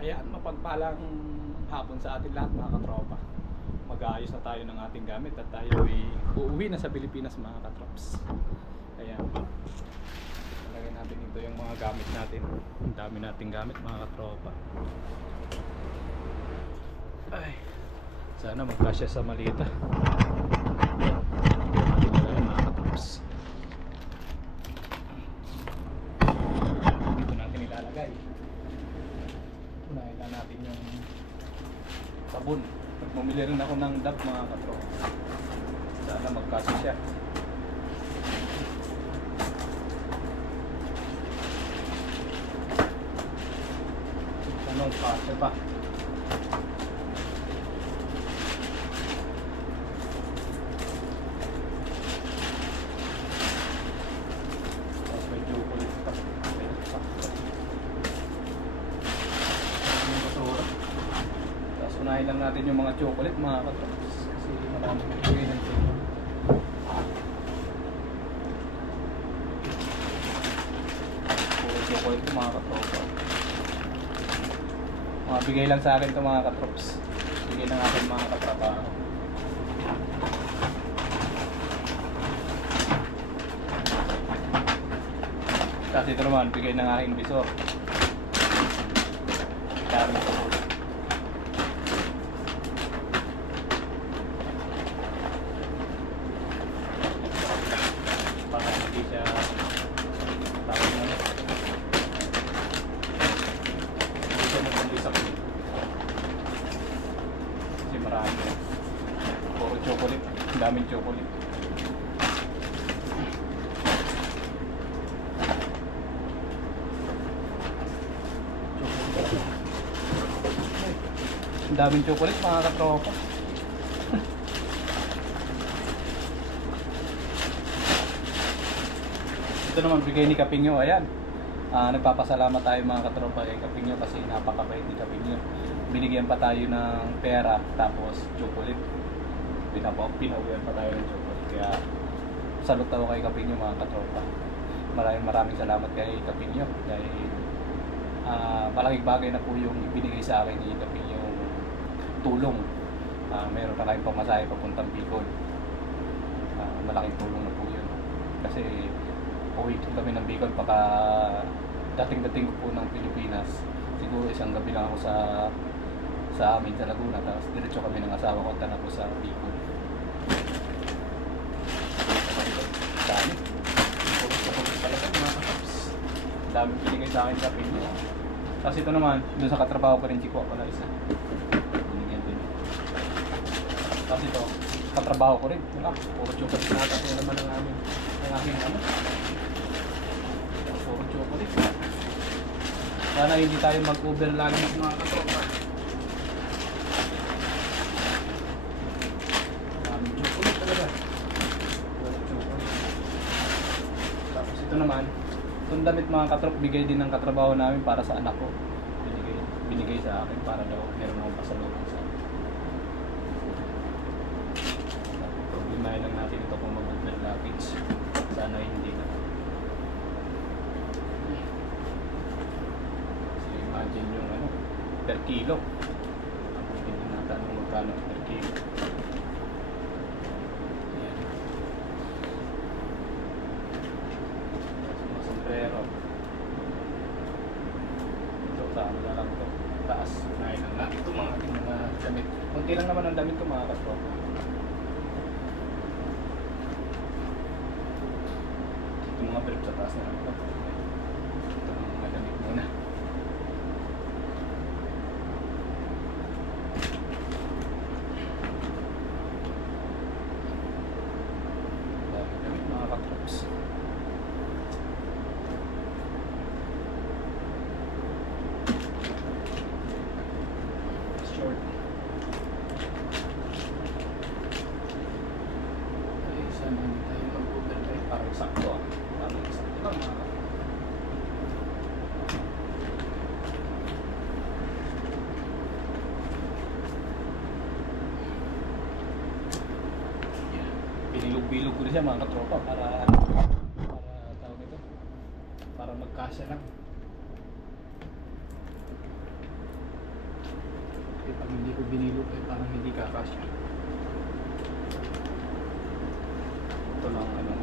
Ayan, mapagpalang hapon sa ating lahat mga katropa. Mag-aayos na tayo ng ating gamit at tayo ay uuwi na sa Pilipinas mga katrops. Ayan. Talagay natin ito yung mga gamit natin. Ang dami nating gamit mga katropa. Ay, sana magkasya sa malita. Dito natin ilalagay unahin na natin yung sabon. Bumili rin ako ng DAP mga katro. Sana magkasya siya. Anong kasya pa? Tapos may chocolate pa. May pa. Yung basura. Tapos unahin lang natin yung mga chocolate mga katrops. Kasi marami bigay ng chocolate. Puro chocolate ito mga katropa. Mga bigay lang sa akin ito mga katrops. Bigay ng akin mga katrabaho. Tapos ito naman, bigay ng aking bisor. Dami ito po. Baka hindi siya tawag na hindi siya magpambisak kasi marami puro chocolate daming chocolate ang daming chocolate mga katropa Ito naman bigay ni Kapinyo, ayan. Ah, nagpapasalamat tayo mga katropa kay Kapinyo kasi napakabait ni Kapinyo. Binigyan pa tayo ng pera tapos chocolate. Pinapa pinauwian pa tayo ng chocolate. Kaya salute ako kay Kapinyo mga katropa. Maraming maraming salamat kay Kapinyo dahil ah, malaking bagay na po yung ibinigay sa akin ni Kapinyo tulong. Ah, meron na kayong pamasahe papuntang Bicol. Ah, malaking tulong na po yun. Kasi uwi kami ng Bicol pagka dating-dating ko po ng Pilipinas. Siguro isang gabi lang ako sa sa amin sa Laguna tapos diretso kami ng asawa ko tanap ko sa Bicol. Dami. Na. Dami pinigay sa akin sa Pino. Tapos ito naman, doon sa katrabaho ko rin, Chico, pala isa. Binigyan din. Tapos ito, katrabaho ko rin. Wala, puro chocolate na yun naman ang amin. Ang aking ano. Puro chocolate. Sana hindi tayo mag-over lagi mga katropa. Tapos ito naman, itong damit mga katrop, bigay din ng katrabaho namin para sa anak ko. Binigay, binigay sa akin para daw meron akong pasalubong sa akin. Problemahin lang natin ito kung mag-over luggage. Sana hindi na. So imagine yung ano, per kilo. Hindi na natanong magkano per kilo. Ayan. Mga sombrero. Ito, saan na lang ito. Taas. Unahin lang natin ito mga ating mga damit. Kunti lang naman ang damit ko mga kastropa. Ito mga brief sa taas na lang. Ito ang mga damit muna. Dami damit mga katrops. Short. Ay, sana hindi tayo mag-overtime. Parang sakto ah. Parang sakto lang mga katrops. Binilog-bilog ko rin siya mga katropa para para tawag nito para magkasya lang. Pag hindi ko binilo eh, parang hindi kakasya. Ito lang ano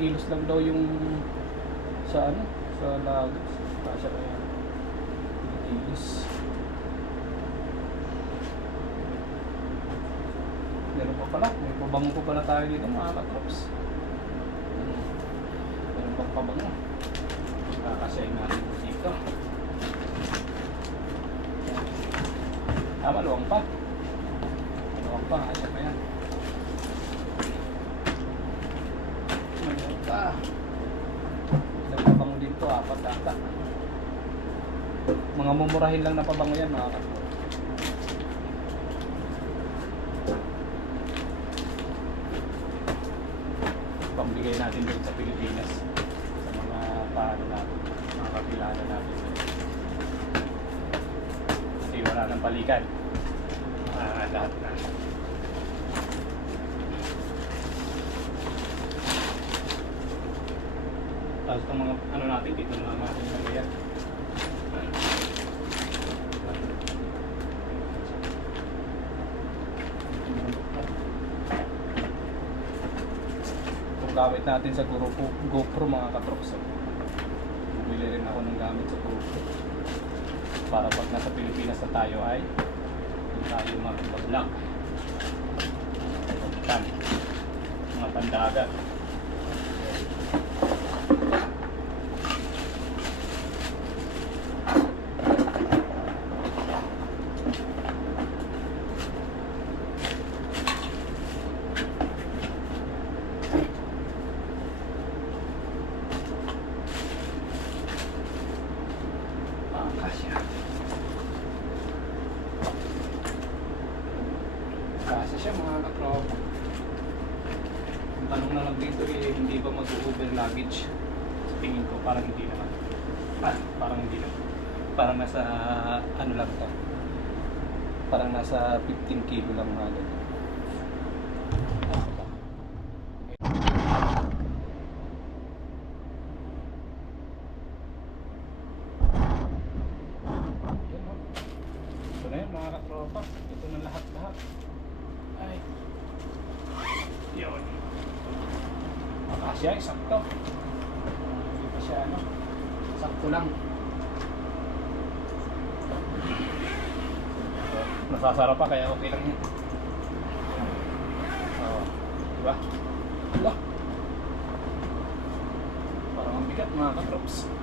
kilos lang daw yung sa ano, sa lagos. Kasya kaya 23 kilos. Meron pa pala, may pabango pa pala tayo dito mga katrops. Meron pang pabango. Kakasyahin natin dito. Ah, maluwang pa. Maluwang pa, kasya pa yan. Maluwang pa. Ilang pabango din to, apat ata. Mga mumurahin lang na pabango yan mga katrops. pambigay natin doon sa Pilipinas sa mga paano natin, mga kapilala natin. Kasi wala nang balikan. Ah, lahat na. Tapos itong mga ano natin, dito na natin nalagyan. itong gamit natin sa GoPro, GoPro mga katrops. oh. Bumili rin ako ng gamit sa GoPro. Para pag nasa Pilipinas na tayo ay tayo mag-vlog. Mga pandagat. Ah, kasya. Kasya siya mga katropa. Ang tanong na lang dito eh, hindi ba luggage? Sa tingin ko, parang hindi naman. Ah, parang hindi naman. Parang nasa, ano lang to. Parang nasa 15 kilo lang mga ganyan. Na yun mga. Ito na lahat-lahat. Ay. Yun. Makasya, sakto. Hindi pa siya ano. Sakto lang. Nasasarap pa kaya okay lang yan. Oo. Diba? Diba? Parang ang bigat mga katrops.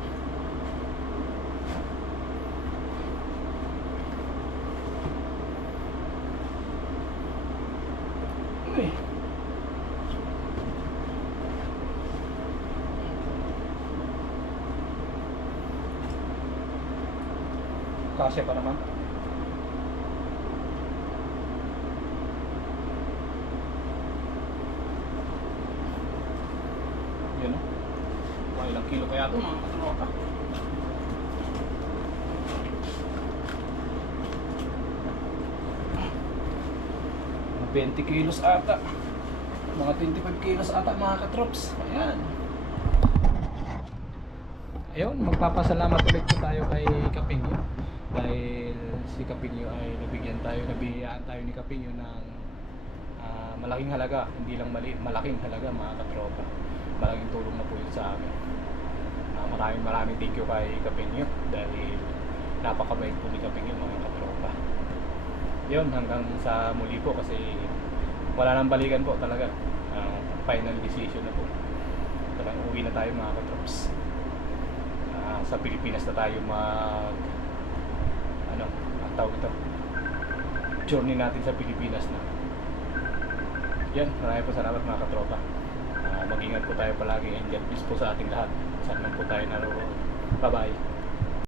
Kasya pa naman. Yun o. Mga ilang kilo kaya ito mga katropa. Mga 20 kilos ata. Mga 25 kilos ata mga katrops. Ayan. Ayun, magpapasalamat ulit po tayo kay Kapingyo. Dahil si Kapingyo ay nabigyan tayo, nabiyayaan tayo ni Kapingyo ng ah, malaking halaga. Hindi lang mali, malaking halaga mga katropa. Malaking tulong na po yun sa amin. Ah, maraming maraming thank you kay Kapingyo dahil napakabait po ni Kapingyo mga katropa yun hanggang sa muli po kasi wala nang balikan po talaga Ah, final decision na po talagang uwi na tayo mga katrops Ah, sa Pilipinas na tayo mag ano ang tawag ito journey natin sa Pilipinas na yan maraming po salamat mga katropa Ah, mag-ingat po tayo palagi and God bless po sa ating lahat. Saan man po tayo naroon. Bye-bye.